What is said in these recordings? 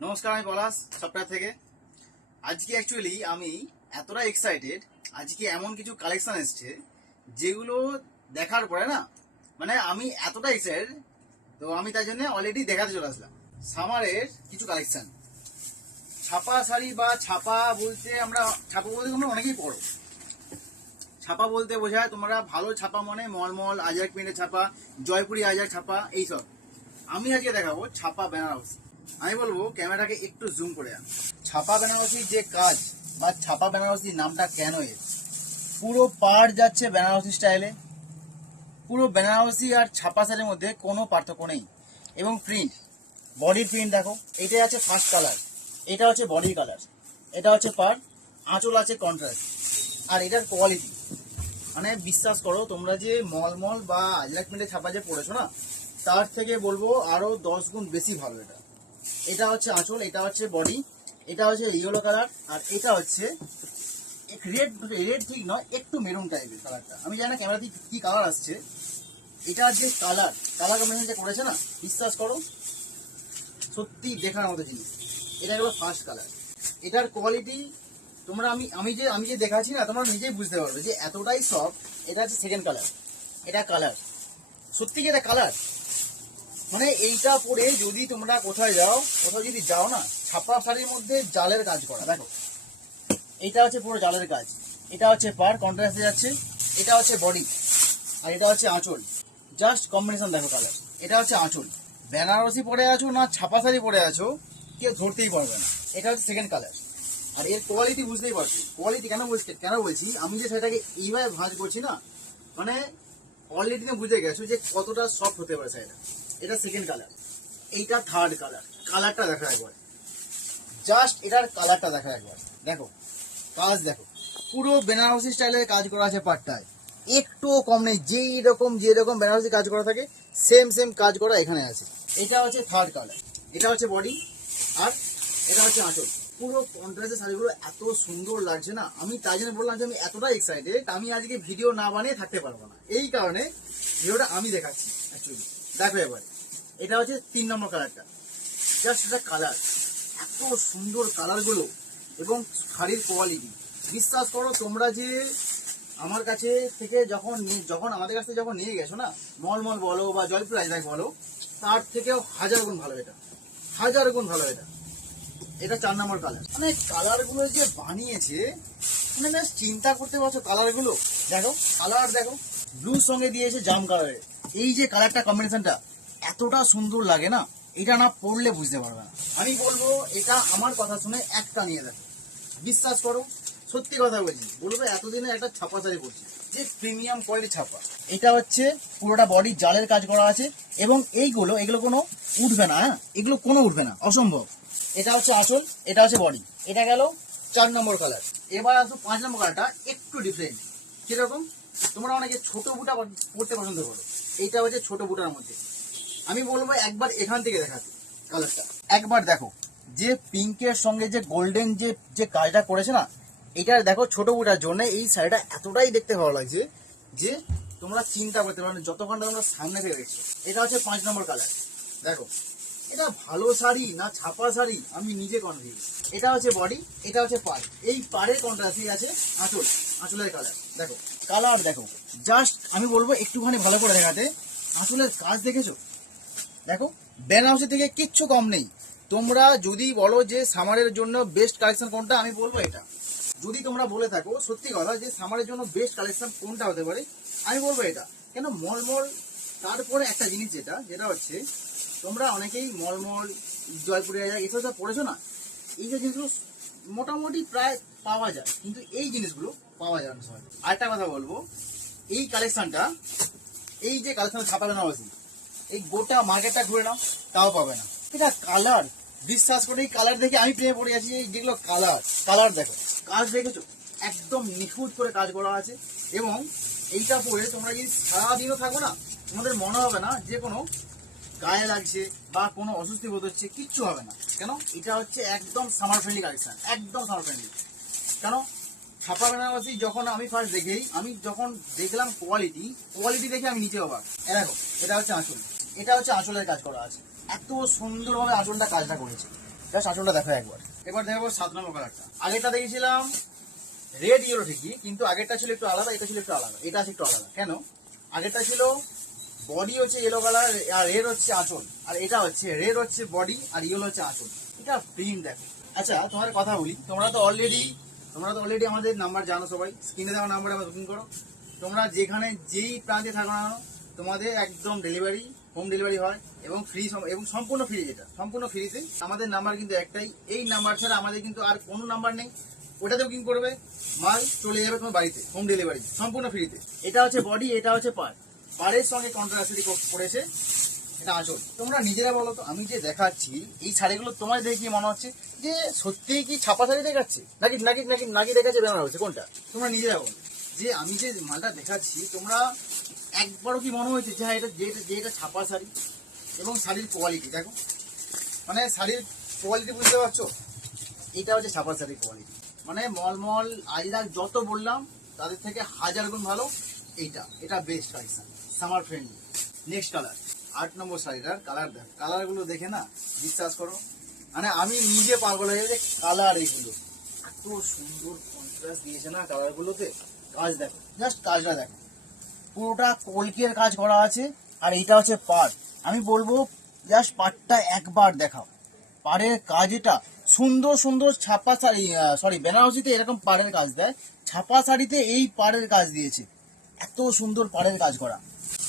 নমস্কার, আমি পলাশ সফটওয়্যার থেকে। আজকে অ্যাকচুয়ালি আমি এতটা এক্সাইটেড, আজকে এমন কিছু কালেকশন এসছে যেগুলো দেখার পরে না, মানে আমি এতটা এক্সাইটেড, তো আমি তাই জন্য অলরেডি দেখাতে চলে আসলাম সামারের কিছু কালেকশন। ছাপা শাড়ি বা ছাপা বলতে তোমরা অনেকেই পড়ো। ছাপা বলতে বোঝায় তোমরা ভালো ছাপা মানে মলমল, আজাক প্রিন্টের ছাপা, জয়পুরি আজাক ছাপা, এইসব। আমি আজকে দেখাবো ছাপা বেনারসি। আমি বলবো ক্যামেরাটাকে একটু জুম করে আন। ছাপা বেনারসির যে কাজ বা ছাপা বেনারসি নামটা কেন এর, পুরো পাড় যাচ্ছে বেনারসি স্টাইলে। পুরো বেনারসি আর ছাপা শাড়ির মধ্যে কোনো পার্থক্য নেই। এবং প্রিন্ট, বডির প্রিন্ট দেখো, এটাই আছে ফার্স্ট কালার, এটা হচ্ছে বডির কালার, এটা হচ্ছে পাড়, আঁচল আছে কন্ট্রাস্ট। আর এটার কোয়ালিটি মানে বিশ্বাস করো, তোমরা যে মলমল বা আজরাক প্রিন্টের ছাপা যে পড়েছো না, তার থেকে বলবো আরো 10 গুণ বেশি ভালো। এটা হচ্ছে আঁচল, এটা হচ্ছে বডি, এটা হচ্ছে ইয়েলো কালার, আর এটা হচ্ছে রেড। রেড ঠিক নয়, একটু মেরুন টাইপের কালারটা। আমি জানি না ক্যামেরাতে কি কালার আসছে। এটা যে কালার কম্বিনেশন যে করেছে না, বিশ্বাস করো সত্যি দেখার মতো জিনিস। এটা হলো ফার্স্ট কালার। এটার কোয়ালিটি তোমরা আমি যে দেখাচ্ছি না, তোমরা নিজেই বুঝতে পারবে যে এতটাই সফট। এটা হচ্ছে সেকেন্ড কালার। এটা কালার, সত্যি কি এটা কালার। মানে এইটা পরে যদি তোমরা কোথাও যদি যাও না, ছাপা শাড়ির মধ্যে জালের কাজ করা দেখো। এটা হচ্ছে পুরো জালের কাজ, এটা হচ্ছে পার কন্ট্রাস্টে যাচ্ছে, এটা হচ্ছে বডি, আর এটা হচ্ছে আঁচল। জাস্ট কম্বিনেশন দেখো কালার। এটা হচ্ছে আঁচল। বেনারসি পরে আছো না ছাপা শাড়ি পরে আছো, কেউ ধরতেই পারবে না। এটা হচ্ছে সেকেন্ড কালার। আর এর কোয়ালিটি বুঝতেই পারছি। কোয়ালিটি কেন বলছি, আমি যে সেটাকে এইভাবে ভাঁজ করছি না, মানে অলরেডি বুঝে গেছো যে কতটা সফট হতে পারে শাড়িটা। এটা সেকেন্ড কালার, এইটা থার্ড কালার। কালারটা দেখো একবার, জাস্ট এটার কালারটা দেখো একবার। দেখো কাজ দেখো, পুরো বেনারসি স্টাইলের কাজ করা আছে পাটটায়, একটুও কম নেই। যেরকম বেনারসি কাজ করা থাকে সেম কাজ করা এখানে আছে। এটা হচ্ছে থার্ড কালার, এটা হচ্ছে বডি, আর এটা হচ্ছে আঁচল। পুরো কন্ট্রাস্টের শাড়িগুলো এত সুন্দর লাগছে না, আমি তাই জন্য বললাম যে আমি এতটা এক্সাইটেড, আমি আজকে ভিডিও না বানিয়ে থাকতে পারবো না। এই কারণে ভিডিওটা আমি দেখাচ্ছি অ্যাকচুয়ালি। দেখো এবারে, এটা হচ্ছে 3 নম্বর কালারটা। জাস্ট এটা কালার, এত সুন্দর কালারগুলো এবং শাড়ির কোয়ালিটি। বিশ্বাস করো তোমরা যে আমার কাছে থেকে যখন আমাদের কাছ থেকে যখন নিয়ে গেছো না, মলমল বলো বা জয়পুর আইজাক বলো, তার থেকেও 1000 গুণ ভালো এটা, 1000 গুণ ভালো এটা। এটা 4 নম্বর কালার। মানে কালারগুলো যে বানিয়েছে, মানে না চিন্তা করতে পারছো কালারগুলো। দেখো কালার দেখো, ব্লুর সঙ্গে দিয়েছে জাম কালারের। এই যে কালারটা কম্বিনেশনটা এতটা সুন্দর লাগে না, এটা না পড়লে বুঝতে পারবে না। আমি বলবো এটা আমার কথা শুনে একটা নিয়ে দেখো, বিশ্বাস করো সত্যি কথা বলছি। বলবো এতদিনে একটা ছাপা শাড়ি পড়ছি, যে প্রিমিয়াম কোয়ালিটি ছাপা। এটা হচ্ছে পুরোটা বডি জালের কাজ করা আছে, এবং এগুলো কোনো উঠবে না। হ্যাঁ, এগুলো কোনো উঠবে না, অসম্ভব। এটা হচ্ছে আঁচল, এটা হচ্ছে বডি। এটা গেল 4 নম্বর কালার। এবার আসো 5 নম্বর কালারটা, একটু ডিফারেন্ট। কিরকম, তোমরা অনেকে ছোট বুটা পড়তে পছন্দ করো, এইটা হচ্ছে ছোট বুটার মধ্যে। আমি বলবো একবার এখান থেকে দেখাতে কালারটা একবার দেখো, যে পিঙ্কের সঙ্গে যে গোল্ডেন যে কাজটা করেছে না, এটা দেখো ছোট বুটার জন্য এই শাড়িটা এতটাই দেখতে ভালো লাগছে যে তোমরা চিন্তা করতে পারো না যতক্ষণটা তোমরা সামনে থেকে দেখছো। এটা হচ্ছে 5 নম্বর কালার। দেখো এটা ভালো শাড়ি না ছাপা শাড়ি আমি নিজে কনফিউজ। এটা হচ্ছে বডি, এটা হচ্ছে পাড়। এই পাড়ের কন্ট্রাস্টই আছে আঁচল, আঁচলের কালার দেখো। কালার দেখো, জাস্ট আমি বলবো একটুখানি ভালো করে দেখাতে। আঁচলের কাজ দেখেছো, দেখো বেনারসি থেকে কিচ্ছু কম নেই। তোমরা যদি বলো যে সামারের জন্য বেস্ট কালেকশন কোনটা, আমি বলবো এটা। যদি তোমরা বলে থাকো সত্যি কথা যে সামারের জন্য বেস্ট কালেকশন কোনটা হতে পারে, আমি বলবো এটা। কেন মলমল, তারপরে একটা জিনিস যেটা হচ্ছে তোমরা অনেকেই মলমল, জয়পুরে এসব সব পড়েছো না, এই যে জিনিসগুলো মোটামুটি প্রায় পাওয়া যায়, কিন্তু এই জিনিসগুলো পাওয়া যায় না সবাই। আরেকটা কথা বলবো, এই কালেকশনটা, এই যে কালেকশন ছাপা বেনারসি, এই গোটা মার্কেটটা ঘুরে নাও তাও পাবে না। এটা কালার, বিশ্বাস করে এই কালার দেখে আমি প্রেমে পড়ে আছি। এই যেগুলো কালার দেখো, কাজ দেখেছো একদম নিখুঁত করে কাজ করা আছে। এবং এইটা পরে তোমরা যদি সারাদিনও থাকো না, তোমাদের মনে হবে না যে কোনো গায়ে লাগছে বা কোনো অস্বস্তি বোধ হচ্ছে, কিচ্ছু হবে না। কেন, এটা হচ্ছে একদম সামার ফ্রেন্ডলি কালেকশন, একদম সামার ফ্রেন্ডলি। কেন, ছাপা বেনারসি যখন আমি ফার্স্ট আমি যখন দেখলাম কোয়ালিটি দেখে আমি নিচে অবাক। দেখো এটা হচ্ছে আঁচল, এটা হচ্ছে আঁচলের কাজ করা আছে, এত সুন্দরভাবে আঁচলটা কাজটা করেছে। জাস্ট আঁচলটা দেখো একবার। এবার দেখো 7 নম্বর কালারটা। আগেরটা দেখেছিলাম রেড ইয়েলো ঠিকই, কিন্তু আগেরটা ছিল একটু আলাদা, এটা ছিল একটু আলাদা, এটা আছে একটু আলাদা। কেন? আগেরটা ছিল বডি হচ্ছে ইয়েলো কালার আর রেড হচ্ছে আঁচল, আর এটা হচ্ছে রেড হচ্ছে বডি আর ইয়েলো হচ্ছে আঁচল। এটা প্রিন্ট দেখো। আচ্ছা তোমার কথা বলি, তোমরা তো অলরেডি আমাদের নাম্বার জানো, সবাই স্ক্রিনে দেওয়া নাম্বারে আবার বুকিং করো। তোমরা যেখানে যেই প্রান্তে থাকো না কেন, তোমাদের একদম ডেলিভারি, হোম ডেলিভারি হয় এবং ফ্রি, এবং সম্পূর্ণ ফ্রি। যেটা সম্পূর্ণ ফ্রিতে। আমাদের নাম্বার কিন্তু একটাই, এই নাম্বার ছাড়া আমাদের কিন্তু আর কোনো নাম্বার নেই। ওটাতে বুকিং করবে, মাল চলে যাবে তোমার বাড়িতে, হোম ডেলিভারি সম্পূর্ণ ফ্রিতে। এটা হচ্ছে বডি, এটা হচ্ছে পার্ট, পাড়ের সঙ্গে কন্ট্রাস্ট পড়েছে, এটা আঁচল। তোমরা নিজেরা বলো তো, আমি যে দেখাচ্ছি এই শাড়িগুলো তোমার দেখে কি মনে হচ্ছে যে সত্যিই কি ছাপা শাড়ি দেখাচ্ছে নাকি নাকি নাকি নাকি দেখাচ্ছে বেনারসি হচ্ছে, কোনটা? তোমরা নিজেরা বলো যে আমি যে মালটা দেখাচ্ছি, তোমরা একবারও কি মনে হয়েছে যে হ্যাঁ এটা এটা ছাপা শাড়ি? এবং শাড়ির কোয়ালিটি দেখো, মানে শাড়ির কোয়ালিটি বুঝতে পারছো? এটা হচ্ছে ছাপা শাড়ির কোয়ালিটি, মানে মলমল আইরা যত বললাম তাদের থেকে 1000 গুণ ভালো। এটা best collection, summer friendly. Next colour, 8 নম্বর শাড়িটার কালার দেখ, কালারগুলো দেখে না বিশ্বাস করো, মানে আমি নিজে পাগল হয়ে যাই। কালার এগুলো এত সুন্দর কন্ট্রাস্ট দিয়েছে না কালারগুলোতে। কাজ দেখো, জাস্ট কাজটা দেখো, পুরোটা কলকের কাজ করা আছে। আর এইটা হচ্ছে পাড়। আমি বলবো জাস্ট পাড়টা একবার দেখাও, পাড়ের কাজ এটা সুন্দর সুন্দর। ছাপা শাড়ি, সরি বেনারসিতে এরকম পাড়ের কাজ দেয়, ছাপা শাড়িতে এই পাড়ের কাজ দিয়েছে, এত সুন্দর পাড়ের কাজ করা।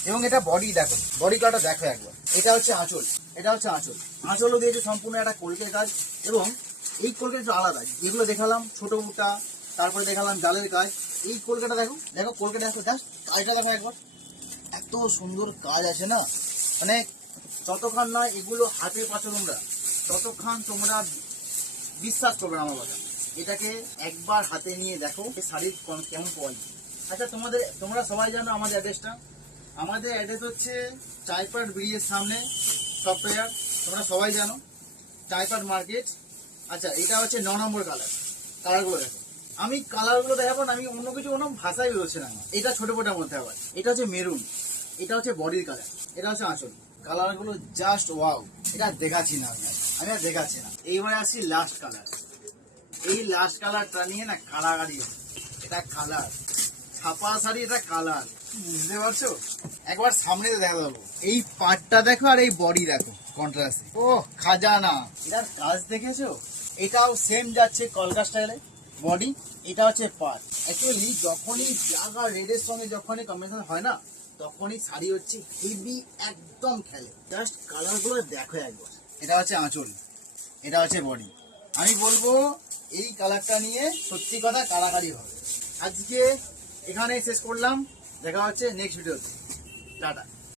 এবং এটা বডি দেখো, বডি কালারটা দেখো একবার। এটা হচ্ছে আঁচল, আঁচলও দিয়েছে সম্পূর্ণ একটা কলকের কাজ। এবং এই কলকের একটু আলাদা, যেগুলো দেখালাম ছোট বুটা, তারপরে দেখালাম জালের কাজ। এই কলকাটা দেখো, কলকাতা দেখো, জাস্ট কাজটা দেখো একবার, এত সুন্দর কাজ আছে না। মানে যতক্ষণ না এগুলো হাতে পাচ্ছ তোমরা, ততক্ষণ তোমরা বিশ্বাস করবে না আমার কথা। এটাকে একবার হাতে নিয়ে দেখো শাড়ির কেমন কোয়ালিটি। আচ্ছা তোমরা সবাই জানো আমাদের অ্যাড্রেসটা। আমাদের অ্যাড্রেস হচ্ছে চাইপাট ব্রিজের সামনে সফটওয়্যার, তোমরা সবাই জানো, চাইপাট মার্কেট। আচ্ছা এটা হচ্ছে 9 নম্বর কালারগুলো দেখো। আমি কালারগুলো দেখাবো না, আমি অন্য কিছু কোনো ভাষাই বেরোচ্ছে না আমার। এটা ছোট ফোটার মধ্যে আবার, এটা হচ্ছে মেরুন, এটা হচ্ছে বডির কালার, এটা হচ্ছে আঁচল। কালারগুলো জাস্ট ওয়াও। এটা দেখাচ্ছি না আমি আর দেখাচ্ছি না। এইবারে আসছি লাস্ট কালার। এই লাস্ট কালারটা নিয়ে না কালাগাড়ি, এটা কালার ছাপা শাড়ি, এটা কালার, বুঝতে পারছো? একবার সামনে দেখা দেবো, এই পাটটা দেখো আর এই বডি দেখো কন্ট্রাস্ট। ও খাজানা, এটার কাজ দেখেছো? এটাও সেম যাচ্ছে কলকা স্টাইলে বডি, এটা হচ্ছে পাট। অ্যাকচুয়ালি যখনই জাগা রেডের সঙ্গে যখনই কম্বিনেশন হয় না, তখনই শাড়ি হচ্ছে হেভি একদম খেলে। জাস্ট কালারগুলো দেখো একবার। এটা হচ্ছে আঁচল, এটা হচ্ছে বডি। আমি বলবো এই কালারটা নিয়ে সত্যি কথা কারাকারি হবে। আজকে এখানে শেষ করলাম, দেখা হচ্ছে নেক্সট ভিডিওতে। টাটা।